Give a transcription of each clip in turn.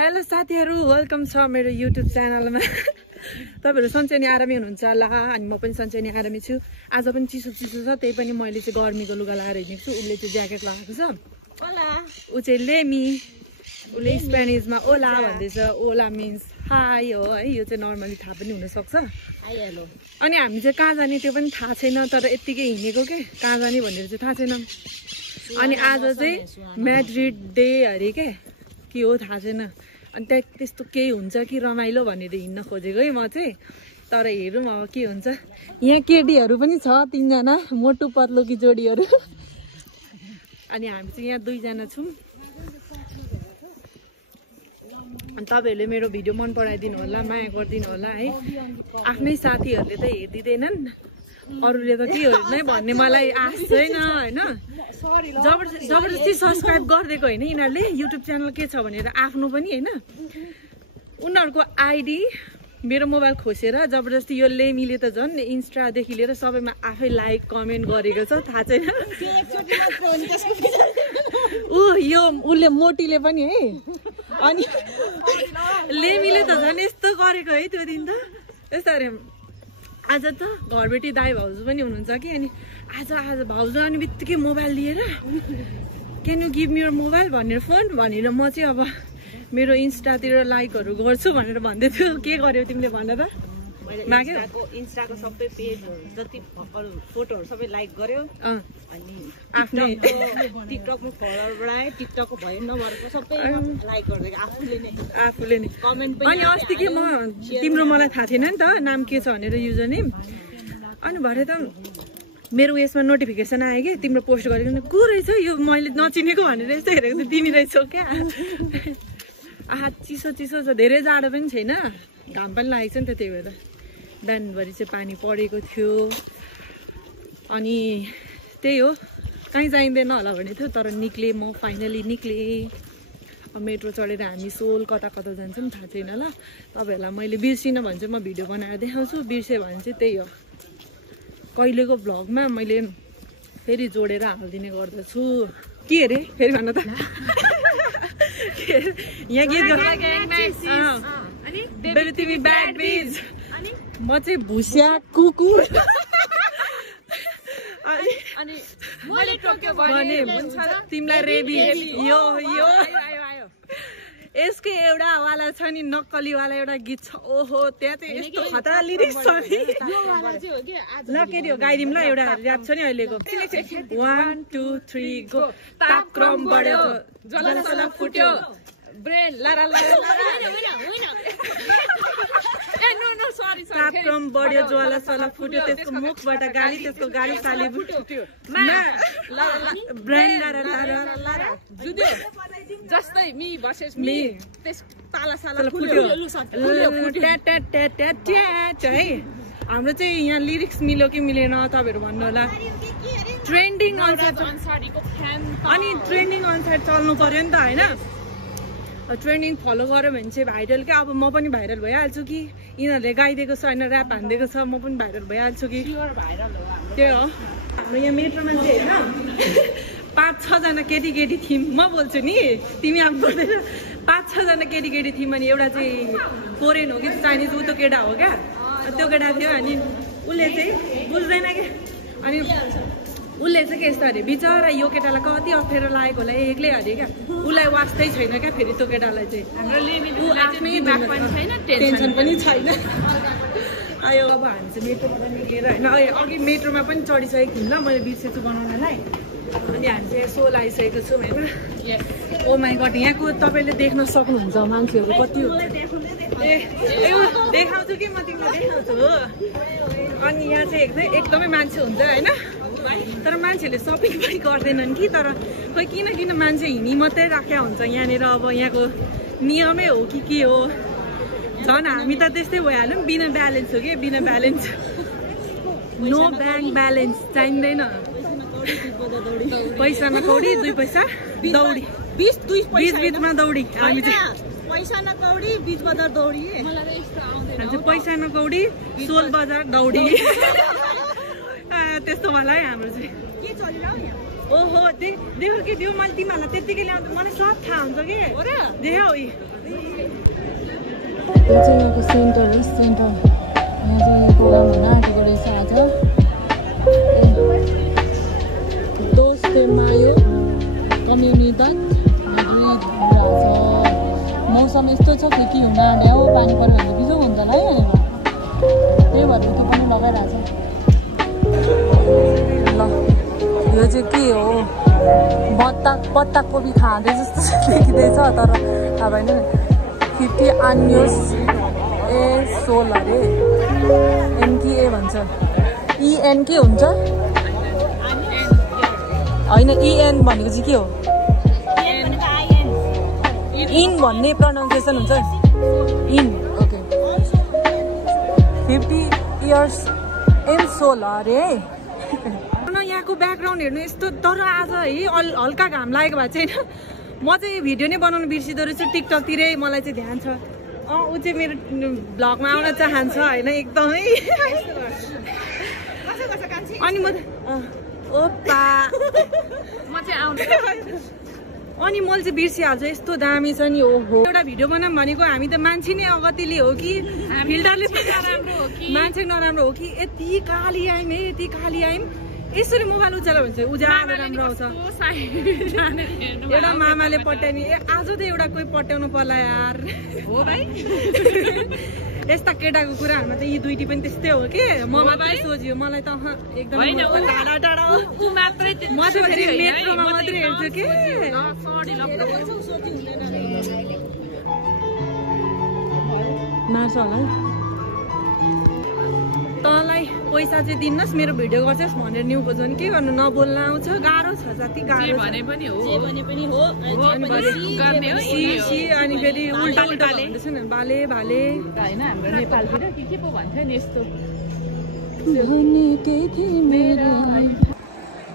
Hello साथीहरु, welcome छ मेरो युट्युब च्यानलमा। तपाईहरु सन्चै आरामै हुनुहुन्छ होला अनि म पनि सन्चै आरामै छु। आज पनि चिसो छ, त्यही पनि मैले चाहिँ गर्मीको लुगा लगाएर हिँडेको छु। उले चाहिँ ज्याकेट लगाएको छ। ओला उ चाहिँ लेमी, उले स्पेनिशमा ओला भन्दैछ। ओला मिन्स हाई हो है। यो चाहिँ नर्मली थाहा पनि हुन सक्छ। Hi hello. अनि हामी चाहिँ कहाँ जाने त्यो पनि थाहा छैन, तर यतिकै हिँडेको के कहाँ जाने भनेर चाहिँ थाहा छैन। अनि आज चाहिँ म्याड्रिड डे अरे के हो थाहा छैन। अनि त्यस्तो केही हुन्छ कि रमाइलो भनेर हिँड्न खोजेको है म चाहिँ। तर हेरौँ अब के हुन्छ। यहाँ केटीहरू पनि छ 3 जना, मोटु पतलो कि जोडीहरू। अनि हामी चाहिँ यहाँ 2 जना छौँ। अनि तपाईहरुले मेरो भिडियो मन पराइदिनु होला, माया गरिदिनु होला है। आफ्नै साथीहरूले त हेर्दिदैनन्, अरूले त के हो नै भन्ने मलाई आश छैन हैन। जबरजस्ती सब्स्क्राइब गरिदिएको होइन यिनीहरूले। युट्युब च्यानल के छ भनेर आफ्नो पनि हैन, उनीहरूको आइडी मेरो मोबाइल खोसेर जबरजस्ती यो लेमीले त झन् इन्स्टादेखि लिएर सबैमा आफै लाइक कमेन्ट गरेको छ। थाहा छैन यो उसले मोटीले पनि है। अनि लेमीले त झन् यस्तो गरेको है त्यो दिन त। यस्तो अरे आज त घरबेटी दाई भाउजू पनि हुनुहुन्छ कि। अनि आज भाउजू आउने बित्तिकै मोबाइल लिएर can you give me your mobile भनेर फोन भनेर म चाहिँ अब मेरो इन्स्टातिर लाइकहरू गर्छु भनेर भन्दै थियो। के गर्यो तिमीले भन त? इन्स्टाको सबै पेज जति फोटोहरू सबै लाइक गर्यो। अनि आफ्नै टिकटकमा फलोअर बढाए, टिकटकको भयो नभएको सबै लाइक गर्दै आफूले नै कमेन्ट पनि। अनि अस्ति के म तिम्रो मलाई थाहा थिएन नि त नाम के छ भनेर युजर नेम। अनि भरे त मेरो उयसमा नोटिफिकेसन आयो कि तिम्रो पोस्ट गरेको को रहेछ यो मैले नचिनेको भनेर यस्तो हेरेको त तिमी रहेछौ क्या। आहा चिसो छ, धेरै जाडो पनि छैन, घाम पनि लागेको छ नि त। त्यही भएर बिहानभरि चाहिँ पानी परेको थियो। अनि त्यही हो, कहीँ जाइँदैन होला भने थियो, तर निक्लेँ म, फाइनली निक्लेँ। मेट्रो चढेर हामी सोल कता जान्छौँ थाहा छैन ल। तपाईँहरूलाई मैले बिर्सिनँ भने चाहिँ म भिडियो बनाएर देखाउँछु, बिर्सेँ भने चाहिँ त्यही हो। कहिलेको भ्लगमा मैले फेरि जोडेर हालिदिने गर्दछु। के अरे फेरि भन त। यहाँ गीत बेबी तिमी ब्याड बिज, म चाहिँ भुस्या कुकुर। अनि तिमीलाई रेबी यो यसकै एउटा वाला छ नि, नक्कली वाला एउटा गीत छ। ओहो त्यहाँ चाहिँ यस्तो खतरा लिरिक्स छ नि। ल केटी हो गाइदिउँ ल, एउटा ऱ्याप छ नि अहिलेको। 1 2 3 गो। तापक्रम बढ्यो, जला फुट्यो, ब्रेन लारा लारा तापक्रम बढ्यो, ज्वाला सला फुट्यो, त्यसको मुखबाट गाली, त्यसको गाली साली फुट्यो, ब्रेन लारा लारा लारा जुद्यो जस्तै मी भर्सेस मी, त्यस ताला साला फुट्यो ट्याट ट्याट ट्याट ट्याट ट्याट है। हाम्रो चाहिँ यहाँ लिरिक्स मिल्यो कि मिलेन तपाईँहरू भन्नु होला। ट्रेन्डिङ अनुसार अनि ट्रेन्डिङ अनुसार चल्नु पर्यो नि त होइन। ट्रेन्डिङ फलो गऱ्यो भने चाहिँ भाइरल क्या। अब म पनि भाइरल भइहाल्छु कि, यिनीहरूले गाइदिएको छ होइन, ऱ्याप हानिदिएको छ, म पनि भाइरल भइहाल्छु कि। त्यही हो। हाम्रो यहाँ मेट्रोमा चाहिँ होइन 5-6 जना केटी थियौँ। म बोल्छु नि, तिमी आफ बोल्दैन। 5-6 जना केटी थियौँ। अनि एउटा चाहिँ कोरियन हो कि चाइनिज, ऊ त केटा हो क्या। त्यो केटा थियो। अनि उसले चाहिँ बुझ्दैन कि। अनि उसले चाहिँ के यस्तो अरे बिचरा यो केटालाई कति अप्ठ्यारो लागेको होला, एक्लै अरे क्या। उसलाई वास्तै छैन क्या फेरि त्यो केटालाई चाहिँ। ऊ आफ्नै टेन्सन पनि छैन। आयो अब हामी चाहिँ मेट्रोमा निक्लेर होइन, अघि मेट्रोमा पनि चढिसकेको थियौँ ल, मैले बिर्सेछु बनाउनलाई। अनि हामी चाहिँ सोल आइसकेको छौँ होइन। ओ माई गड, यहाँको तपाईँले देख्न सक्नुहुन्छ मान्छेहरू कति हो। देखाउँछु कि म तिमीलाई देखाउँछु हो। अनि यहाँ चाहिँ एकदमै मान्छे हुन्छ होइन, तर मान्छेहरूले सपिङ पनि गर्दैनन् कि। तर खोइ किन मान्छे हिँडी मात्रै राखेको हुन्छ यहाँनिर। अब यहाँको नियमै हो कि के हो, झन् हामी त त्यस्तै भइहाल्यौँ। बिना ब्यालेन्स हो कि, बिना ब्यालेन्स, नो ब्याङ्क ब्यालेन्स चाहिँदैन। पैसा नकौडी 2 पैसा दौडी, बिचमा दौडी। हामी चाहिँ पैसा नकौडी बीच बजार दौडी, पैसा नकौडी सोल बजार दौडी। त्यस्तो होला है हाम्रो चाहिँ। के चलिरह्यो ओहो देखो कि त्यो मैले तिमीहरूलाई त्यत्तिकै ल्याउँदा मलाई सब थाहा हुन्छ कि देख्यौ यो चाहिँ यहाँको सेन्टर हो सेन्टर यहाँ चाहिँ प्रोग्राम हुन आँटेको रहेछ आज दोष de mayo comunidad Madrid आज मौसम यस्तो छ कि हुन आने हो पानी पर्यो भने बिजो हुन्छ होला है यहाँनिर त्यही भएर त्यो पनि लगाइरहेछ ल यो चाहिँ के हो पत्ताकोपी खाँदै जस्तो देखिँदैछ तर थाहा भएन 50 años ए सोल अरे एनकी ए भन्छ इएन के हुन्छ होइन इएन भनेको चाहिँ के हो इन भन्ने प्रोनाउन्सिएसन हुन्छ इन ओके 50 years एन सोल अरे यहाँको ब्याकग्राउन्ड हेर्नु यस्तो तर आज है हल्का घाम लागेको भए चाहिँ म चाहिँ भिडियो नै बनाउनु बिर्सिँदो रहेछु टिकटकतिरै मलाई चाहिँ ध्यान छ ऊ चाहिँ मेरो भ्लगमा आउन चाहन्छ होइन एकदमै अनि म ओपा म चाहिँ आउँछु अनि मैले चाहिँ बिर्सिहाल्छु यस्तो दामी छ नि ओहो एउटा भिडियो बनाऊँ भनेको हामी त मान्छे नै अगतिले हो कि फिल्टरले नराम्रो हो कि मान्छे नराम्रो हो कि यति काली आइम यति काली आइम यसरी मोबाइल उज्यालो भन्छ उज्यालो राम्रो आउँछ एउटा मामाले पट्याउने आज त एउटा कोही पट्याउनु पर्ला यार हो भाइ यस्ता केटाको कुराहरुमा त यी दुईटी पनि त्यस्तै हो के म मात्रै सोझियो मलाई त एकदम टाढा टाढा हो उ मात्रै म चाहिँ मेट्रोमा मात्रै हेर्छु के मार्छ होला तँलाई पैसा चाहिँ दिनुहोस् मेरो भिडियो गर्छस् भनेर न्यु खोज्यो भने के गर्नु नबोल्न आउँछ गाह्रो छ जति गाह्रो भने पनि हो अनि फेरि उल्टा उल्टा भन्दैछ नि बाले भाले हैन हाम्रो नेपालतिर के पो भन्छ नि यस्तो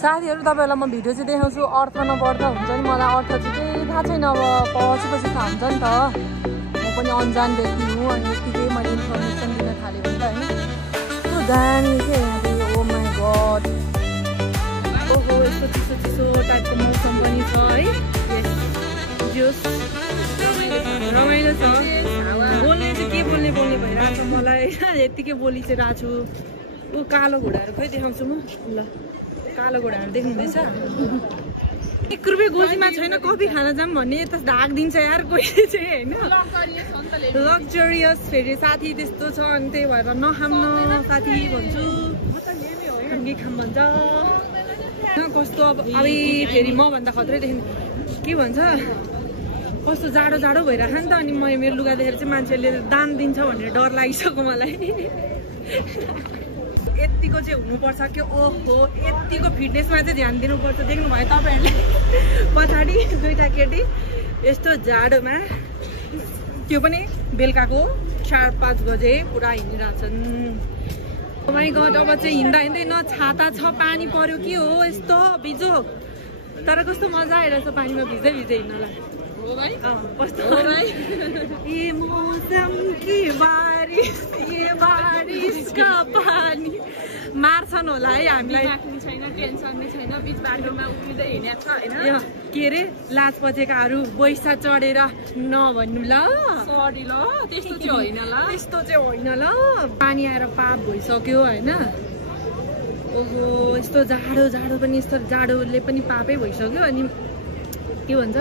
साथीहरु तपाईहरुलाई म भिडियो चाहिँ देखाउँछु अर्थ नपर्दा हुन्छ नि मलाई अर्थ चाहिँ केही थाहा छैन अब पछि थाहा हुन्छ नि त म पनि अनजान व्यक्ति हुँ अनि यतिकै मैले इन्फर्मेसन दिन थालेको नि त हैन दामी के ओ माई गड ओहो यस्तो चिसो चिसो टाइपको मौसम पनि छ है यस रमाइलो छ बोल्ने चाहिँ के बोल्ने भइरहेको छ मलाई यतिकै बोली चाहिँ रहेको छु ऊ कालो घोडाहरू खोइ देखाउँछु म ल कालो घोडाहरू देख्नुहुँदैछ 1 रुपियाँ गोजीमा छैन कफी खान जाऊँ भन्ने यता ढाक दिन्छ यार कोही चाहिँ होइन लग्जरियस फेरि साथी त्यस्तो छ अनि त्यही भएर नखाम न साथी भन्छु के खाम भन्छ कस्तो अब फेरि म भन्दा खत्रै के भन्छ कस्तो जाडो जाडो भइरहेको नि त अनि म मेरो लुगा देखेर चाहिँ मान्छेले दान दिन्छ भनेर डर लागिसक्यो मलाई यतिको चाहिँ हुनुपर्छ कि ओहो यतिको फिटनेसमा चाहिँ ध्यान दिनुपर्छ देख्नुभयो तपाईँहरूले पछाडि दुईटा केटी यस्तो जाडोमा त्यो पनि बेलुकाको 4-5 बजे पुरा हिँडिरहेछन् माइ गड अब चाहिँ हिँड्दा हिँड्दै न छाता छ पानी पर्यो कि हो यस्तो भिजो तर कस्तो मजा आइरहेछ पानीमा भिज्दै हिँड्नलाई हो भाइ कस्तो हो भाइ ये मौसम की बारिश ये बारिश का पानी मार्छन् होला है हामीलाई छैन टेन्सन नै छैन बिच बाटोमा उभिँदै हिँडेको छ हैन के रे लाज पचेकाहरू पैसा चढेर नभन्नु ल सरी ल त्यस्तो चाहिँ होइन ल पानी आएर पाप भइसक्यो हैन ओहो यस्तो जाडो पनि यस्तो जाडोले पनि पापै भइसक्यो अनि के भन्छ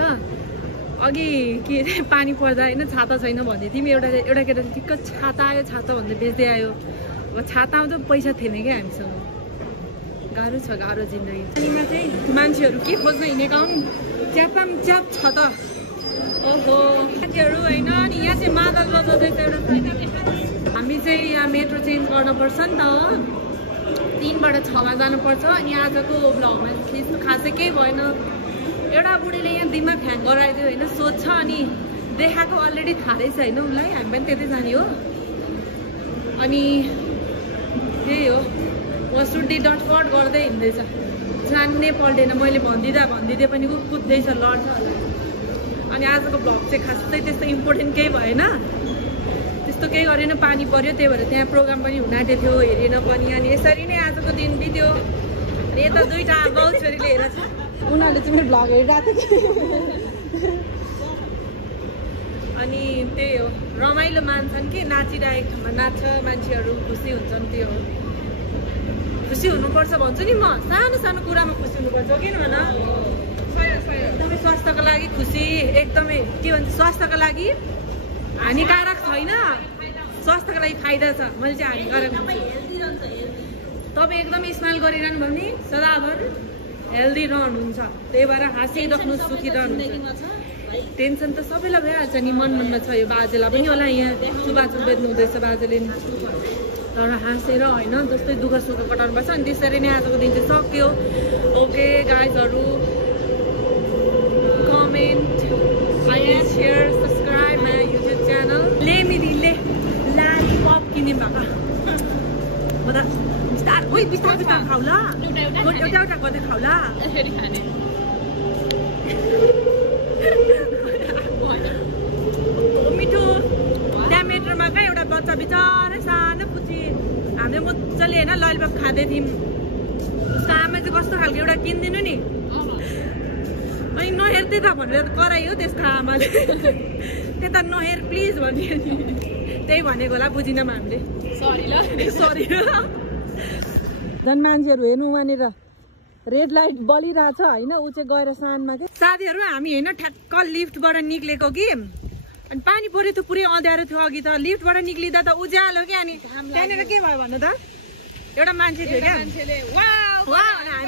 अघि के रे पानी पर्दा हैन छाता छैन भन्दै तिमी एउटा केटा ठिक्क छाता भन्दै बेच्दै आयो अब छातामा त पैसा थिएन कि हामीसँग गाह्रो छ गाह्रो जिन्दगी पानीमा चाहिँ मान्छेहरू के खोज्न हिँडेका हुन् च्यापाम च्याप छ त ओहो साथीहरू होइन अनि यहाँ चाहिँ मादल बजाउँदैछ एउटा हामी चाहिँ यहाँ मेट्रो चेन्ज गर्नुपर्छ नि त 3 बाट 6 मा जानुपर्छ अनि आजको भ्लगमा त्यस्तो खासै केही भएन एउटा बुढीले यहाँ दिमाग ह्याङ गराइदियो होइन सोध्छ अनि देखाएको अलरेडी थाहा रहेछ होइन उसलाई हामी पनि त्यतै जाने हो अनि त्यही हो म सुड्डी डटपट गर्दै हिँड्दैछ जान्ने पल्टेन मैले भनिदिँदै पनि ऊ कुद्दैछ लड्छ अनि आजको भ्लग चाहिँ खासै त्यस्तो इम्पोर्टेन्ट केही भएन त्यस्तो केही गरेन पानी पर्यो त्यही भएर त्यहाँ प्रोग्राम पनि हुन आँटेको थियो हेरेन पनि अनि यसरी नै आजको दिन बित्यो यता दुईटा बाउ छोरीले हेरेछ उनीहरूले चाहिँ मेरो भ्लग हेरिरहेको थियो अनि त्यही हो रमाइलो मान्छन् कि नाचिरहेको ठाउँमा नाच्छ मान्छेहरू खुसी हुन्छन् त्यो हो खुसी हुनुपर्छ भन्छु नि म सानो सानो कुरामा खुसी हुनुपर्छ किन भन एकदमै स्वास्थ्यको लागि खुसी एकदमै के भन्छ स्वास्थ्यको लागि हानिकारक छैन स्वास्थ्यको लागि फाइदा छ मैले चाहिँ हानिकारक तपाईँ एकदमै स्माइल गरिरहनु भने सदाभर हेल्दी रहनुहुन्छ त्यही भएर हाँसिराख्नु सुखी रहनुहुन्छ टेन्सन त सबैलाई भइहाल्छ नि मनमा छ यो बाजेलाई पनि होला यहाँ सुबाचुर बेच्नु हुँदैछ बाजेले नि तर हाँसेर होइन जस्तै दुःख सुख कटाउनुपर्छ अनि त्यसरी नै आजको दिन चाहिँ सक्यो ओके गाइजहरू comment like share subscribe my YouTube channel लेमिरीले लालीपप किने भएको म त बिस्तार बिस्तार खाउला एउटा गर्दै खाउला मिठो त्यहाँ मेट्रोमा कहाँ एउटा बच्चा बिचारै सानो पुची हामीले मजाले होइन ललिपप खाँदै थियौँ उसको आमा चाहिँ कस्तो खालको एउटा किनिदिनु नि अनि नहेर्दै त भनेर करायो त्यसको आमाले त्यता नहेर प्लिज भन्यो नि त्यही भनेको होला बुझिनौँ हामीले सरी झन् मान्छेहरू हेर्नु वहाँनिर रेड लाइट बलिरहेछ होइन ऊ चाहिँ गएर साँझमा के साथीहरू हामी होइन ठ्याक्क लिफ्टबाट निक्लेको कि अनि पानी पऱ्यो त पुरै अँध्यारो थियो अघि त लिफ्टबाट निक्लिँदा त उज्यालो क्या अनि त्यहाँनिर के भयो भन्नु त एउटा मान्छे थियो क्या हामी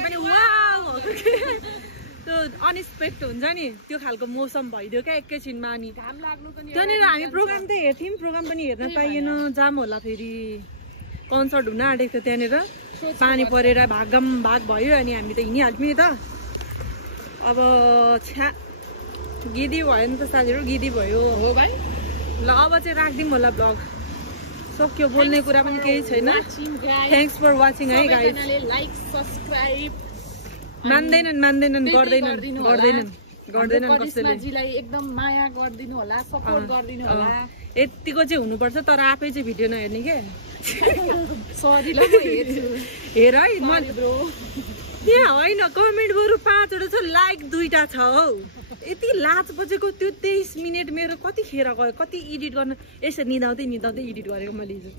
पनि त्यो अनएक्सपेक्ट हुन्छ नि त्यो खालको मौसम भइदियो क्या एकैछिनमा अनि त्यहाँनिर हामी प्रोग्राम त हेर्थ्यौँ प्रोग्राम पनि हेर्न पाइएन जाम होला फेरि कन्सर्ट हुन आँटेको थियो त्यहाँनिर पानी परेर भागम भाग भयो अनि हामी त हिँडिहाल्थ्यौँ नि त अब छ्या गिदी भयो नि त साथीहरू गिदी भयो हो भाइ ल अब चाहिँ राखिदिउँ होला ब्लग सक्यो बोल्ने कुरा पनि केही छैन थ्याङ्क्स फर वाचिङ है गाइज मान्दैनन् गर्दैनन् कसैले एकदम माया गरिदिनु होला सपोर्ट गरिदिनु होला यतिको चाहिँ हुनुपर्छ तर आफै चाहिँ भिडियो नहेर्ने के सरी ल म हेर्छु हेर है म त्यहाँ होइन कमेन्ट बरु 5 वटा छ लाइक 2टा छ हौ यति लाज बजेको त्यो 23 मिनट मेरो कतिखेर गयो कति एडिट गर्न यसरी निदाउँदै एडिट गरेको मैले हिजो